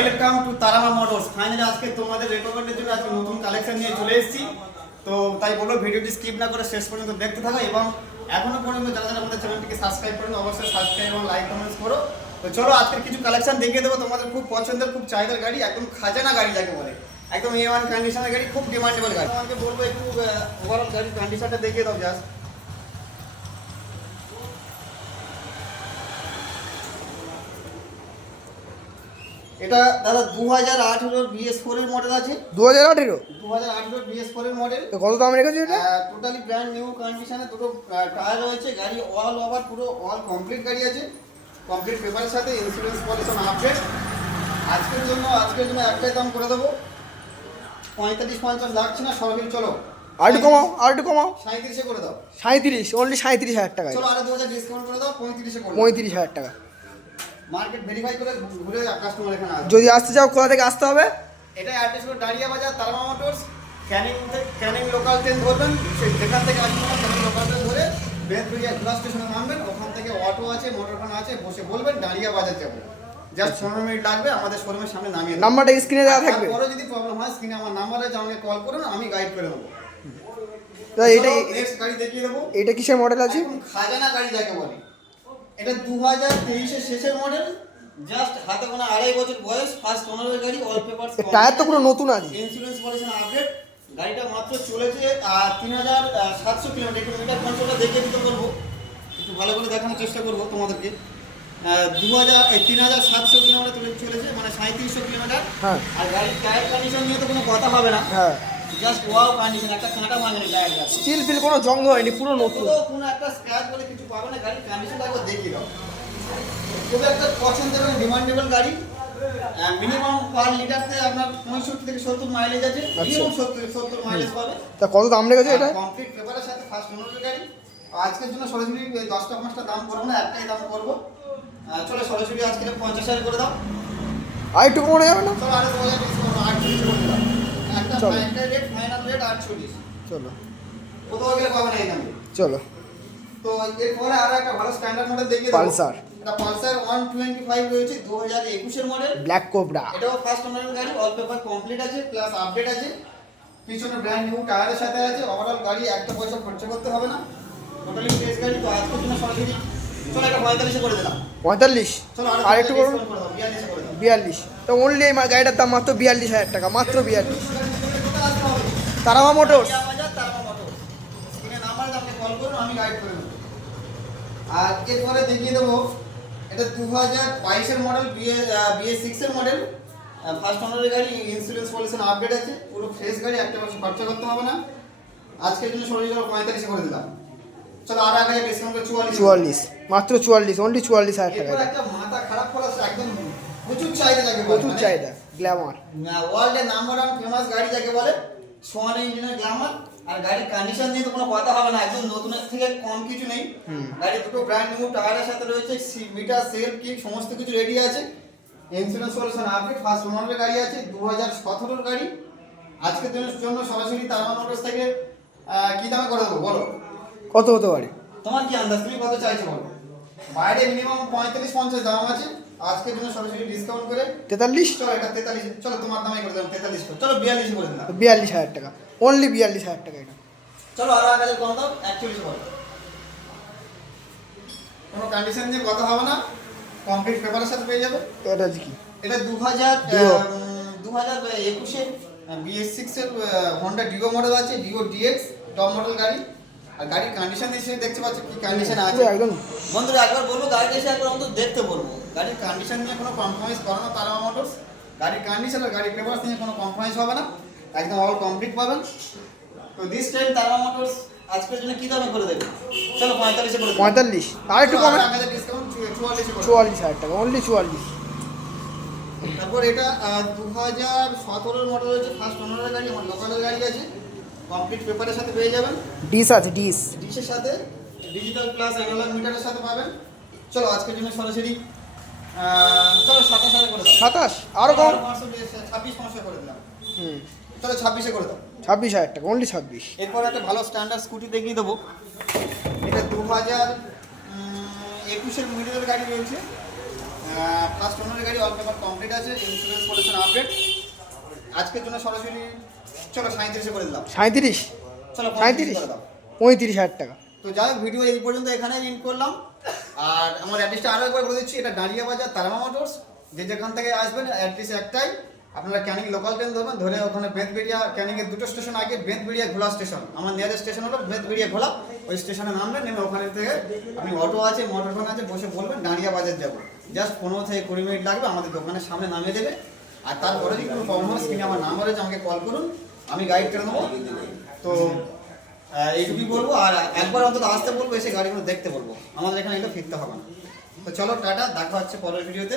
Welcome to Tara Maa motors. Finally আজকে তোমাদের রেকমেন্ডের জন্য আজকে নতুন কালেকশন নিয়ে চলে এসেছি। তো তাই বলো ভিডিওটি স্কিপ না করে শেষ পর্যন্ত দেখতে থাকো এবং এখনো পর্যন্ত যারা যারা আমাদের চ্যানেলটিকে সাবস্ক্রাইব করেন অবশ্যই সাবস্ক্রাইব এবং লাইক কমেন্টস করো। তো চলো আজকের কিছু কালেকশন দেখিয়ে দেবো তোমাদের খুব পছন্দের খুব চাহিদার গাড়ি, একদম খাজানা গাড়ি যাকে বলে, একদম A1 কন্ডিশনের গাড়ি, খুব ডিমান্ডেবল গাড়ি। তোমাকে বলবো একটু ওভারঅল গাড়ির কন্ডিশনটা দেখিয়ে দাও জাস্ট। এটা দাদা 2018 BS4 এর মডেল আছে। 2018 BS4 এর মডেল। তো কত দাম রেখেছো এটা? টোটালি ব্র্যান্ড নিউ কন্ডিশনে, দুটো টায়ার রয়েছে, গাড়ি অল ওভার পুরো অল কমপ্লিট গাড়ি আছে, কমপ্লিট পেপারের সাথে, ইন্স্যুরেন্স পলিসি আপডেট। আজকের জন্য একটাই দাম করে দেবো, 45-50 লাগছে না সরাসরি। চলো আর একটু কমাও 37 করে দাও। 37, অনলি 37,000 টাকা। চলো আরো 2000 ডিসকাউন্ট করে দাও, 35 করে দাও। 35,000 টাকা। মার্কেট ভেরিফাই করে ঘুরে কাস্টমার এখানে আসবে। যদি আসতে চাও কোথা থেকে আসতে হবে? এটা অ্যাড্রেস হলো ডালিয়া বাজার, Tara Maa motors. Canning local train ধরবেন, সেই যেখান থেকে আসবেন ক্যানিং লোকাল ট্রেন ধরে বেদপুরিয়া ঘোড়া স্টেশনে নামবেন, ওখান থেকে অটো আছে, মোটরখানা আছে, বসে বলবেন ডালিয়া বাজার যাবো। জাস্ট 15 মিনিট লাগবে, আমাদের শোরুমের সামনে নামিয়ে দেবো। নাম্বারটা স্ক্রিনে দেওয়া থাকবে। পরে যদি প্রবলেম হয় স্ক্রিনে আমার নাম্বার আছে, আমাকে কল করুন, আমি গাইড করে দেবো। তো এটা নেক্সট গাড়ি দেখিয়ে দেবো। এটা কিসের মডেল আছে? খাজানা গাড়ি যাকে বলে, এটা 2023 এর শেষের মডেল, জাস্ট হাতে গোনা 2.5 বছর বয়স, ফার্স্ট ওনারের গাড়ি, অল পেপারস, টায়ার তো পুরো নতুন আছে, ইন্স্যুরেন্স পলিসি আপডেট। গাড়িটা মাত্র চলেছে 3700 কিলোমিটার। একটু মিটার কন্ট্রোলটা দেখে দিতে বলবো, একটু ভালো করে দেখানোর চেষ্টা করবো তোমাদেরকে। 3700 কিলোমিটার চলেছে, মানে 3700 কিলোমিটার। হ্যাঁ। আর গাড়ির টায়ার কন্ডিশন নিয়ে তো কোনো কথা হবে না, হ্যাঁ, জাস্ট ওয়াও কন্ডিশন, একটা কাঁটা ভাঙেনি টায়ারটা, স্টিল ফিল কোনো জং হয়নি, পুরো নতুন। কোনো একটা স্ক্র্যাচ বলে কিছু পাবে না। গাড়ির কন্ডিশনটা একবার দেখিয়ে দাও। খুব একটা পছন্দের এবং ডিমান্ডেবল গাড়ি। মিনিমাম পার লিটারতে আপনার 65 থেকে 70 মাইলেজ আছে, মিনিমাম 70 মাইলেজ পাবে। তা কত দাম রেখেছো এটা? কমপ্লিট পেপারের সাথে ফার্স্ট ওনারের গাড়ি। আজকের জন্য সরাসরি 10টা 5টা দাম করবো না, একটাই দাম করবো। চলো সরাসরি আজকে 50,000 করে দাও। আর একটু কমে যাবে না? চলো আরো 2000 ডিসকাউন্ট, 48 করে দাও। চলো। একটা রেট, ফাইনাল রেট 48। চলো কোথাও গেলে পাবে না এই দামে। চলো। তো এরপরে আরো একটা ভালো স্ট্যান্ডার্ড মডেল দেখিয়ে দেবো। পালসার। এটা পালসার 125 রয়েছে, 2021 এর মডেল, ব্ল্যাক কোবরা। এটাও ফার্স্ট ওনারের গাড়ি, অল পেপার কমপ্লিট আছে, প্লাস আপডেট আছে, পিছনে ব্র্যান্ড নিউ টায়ারের সাথে আছে। ওভারঅল গাড়ি একটা পয়সা খরচা করতে হবে না, টোটালি ফ্রেশ গাড়ি। তো আজকের জন্য সরাসরি চলো একটা 45 করে দিলাম। 45। চলো আর একটু করুন, ডিসকাউন্ট করে দাও, 42 করে দাও। 42। তো অনলি এই গাড়িটার দাম মাত্র 42,000 টাকা, মাত্র 42। তারামা মোটরস। তারামা মোটরস, স্ক্রিনে নাম্বার আছে, আপনি কল করুন, আমি গাইড করে দেবো। আর এরপরে দেখিয়ে দেবো, এটা 2022 এর মডেল, BS6 এর মডেল, ফার্স্ট ওনারের গাড়ি, ইন্স্যুরেন্স পলিসি আপডেট আছে, পুরো ফ্রেশ গাড়ি, একটা পয়সা খরচা করতে হবে না। আজকের জন্য সরাসরি 45 করে দিলাম। চলো আর আগে ডিসকাউন্ট করে 44, মাত্র 44, অনলি 44,000 টাকা। এরপর একটা মাথা খারাপ করা একদম প্রচুর চাহিদা যাকে বলে, প্রচুর চাহিদা, গ্ল্যামার। ওয়ার্ল্ডের নাম্বার 1 ফেমাস গাড়ি যাকে বলে, সোয়ান ইঞ্জিনের গ্ল্যামার। আর গাড়ির কন্ডিশন নিয়ে তো কোনো কথা হবে না, একদম নতুনের থেকে কম কিছু নেই। গাড়ি দুটো ব্র্যান্ড নিউ টায়ারের সাথে রয়েছে, মিটার সেলফ কিক সমস্ত কিছু রেডি আছে, ইন্স্যুরেন্স সলিউশন আপডেট, ফার্স্ট ওনারের গাড়ি আছে, 2017 এর গাড়ি। আজকের জন্য সরাসরি তারামা মোটরস থেকে কি দামে করে দেবো বলো? কত হতে পারে তোমার কি আন্দাজ, তুমি কত চাইছো বলো? বাইরে মিনিমাম 45-50 দাম আছে, আজকের জন্য সরাসরি ডিসকাউন্ট করে 43। চলো এটা 43, চলো তোমার দামে করে দিলাম 43 করে, চলো 42 করে দিলাম। 42,000 টাকা, অনলি 42,000 টাকা এটা। চলো আরো আগে কম দাও, 41 করে। কোনো কন্ডিশন নিয়ে কথা হবে না, কমপ্লিট পেপারের সাথে পেয়ে যাবে। এটা কি? এটা 2021 এর BS6 এর Honda Dio মডেল আছে, Dio DX টপ মডেল গাড়ি। আর গাড়ির কন্ডিশন এসে দেখতে পাচ্ছ কি কন্ডিশন আছে একদম। বন্ধুরা একবার বলবো, গাড়িটা এসে একবার অন্তত দেখতে বলবো। গাড়ির কন্ডিশন নিয়ে কোনো কম্প্রোমাইজ করে না তারামা মোটরস। গাড়ির কন্ডিশন আর গাড়ির পেপারস নিয়ে কোনো কম্প্রোমাইজ হবে না, একদম অল কমপ্লিট পাবেন। তো দিস টাইম তারামা মোটরস আজকের জন্য কি দামে করে দেবে? চলো 45 করে দেবো। 45, আর একটু কমে। আগে ডিসকাউন্ট 44 করে। 44,000 টাকা, অনলি 44। তারপর এটা 2017 এর মডেল হচ্ছে, ফার্স্ট ওনারের গাড়ি, আমার লোকালের গাড়ি আছে, কমপ্লিট পেপারের সাথে পেয়ে যাবেন। ডিস আছে, ডিস। ডিশের সাথে ডিজিটাল প্লাস অ্যানালগ মিটারের সাথে পাবেন। চলো আজকের জন্য সরাসরি চলো 27,000 করে দাও। 27, আরো কম। 26,500 করে দিলাম। চলো 26 করে দাও। 26,000 টাকা, অনলি 26। এরপর একটা ভালো স্ট্যান্ডার্ড স্কুটি দেখিয়ে দেবো। এটা 2021 এর মিডলের গাড়ি রয়েছে, ফার্স্ট ওনারের গাড়ি অল পেপার কমপ্লিট আছে, ইন্স্যুরেন্স পলিউশন আপডেট। আজকের জন্য সরাসরি চলো 37 করে দিলাম। 37, চলো 37, করে দাও। 35,000 টাকা। তো যাই হোক, ভিডিও এই পর্যন্ত এখানে এন্ড করলাম। আর আমার অ্যাড্রেসটা আরও একবার বলে দিচ্ছি, এটা ডাঁড়িয়া বাজার তারামা মোটরস। যে যেখান থেকে আসবেন অ্যাড্রেস একটাই, আপনারা ক্যানিং লোকাল ট্রেন ধরবেন, ধরে ওখানে বেতবেড়িয়া, ক্যানিংয়ের দুটো স্টেশন আগে বেতবেড়িয়া ঘোলা স্টেশন, আমার নিয়ারেস্ট স্টেশন হলো বেতবেড়িয়া ঘোলা। ওই স্টেশনে নামবেন, নেমে ওখানে থেকে আপনি অটো আছে, মোটর ভ্যান আছে, বসে বলবেন ডাঁড়িয়া বাজার যাবো। জাস্ট 15 থেকে 20 মিনিট লাগবে, আমাদের দোকানের সামনে নামিয়ে দেবে। আর তারপরে যদি কোনো প্রবলেম হয়, স্ক্রিনে আমার নাম্বার আছে, আমাকে কল করুন, আমি গাইড করে দেবো। তো এইটুকুই বলবো। আর একবার অন্তত আসতে বলবো, এসে গাড়িগুলো দেখতে বলবো, আমাদের এখানে এগুলো ফিরতে হবে না। তো চলো টাটা, দেখা হচ্ছে পরের ভিডিওতে।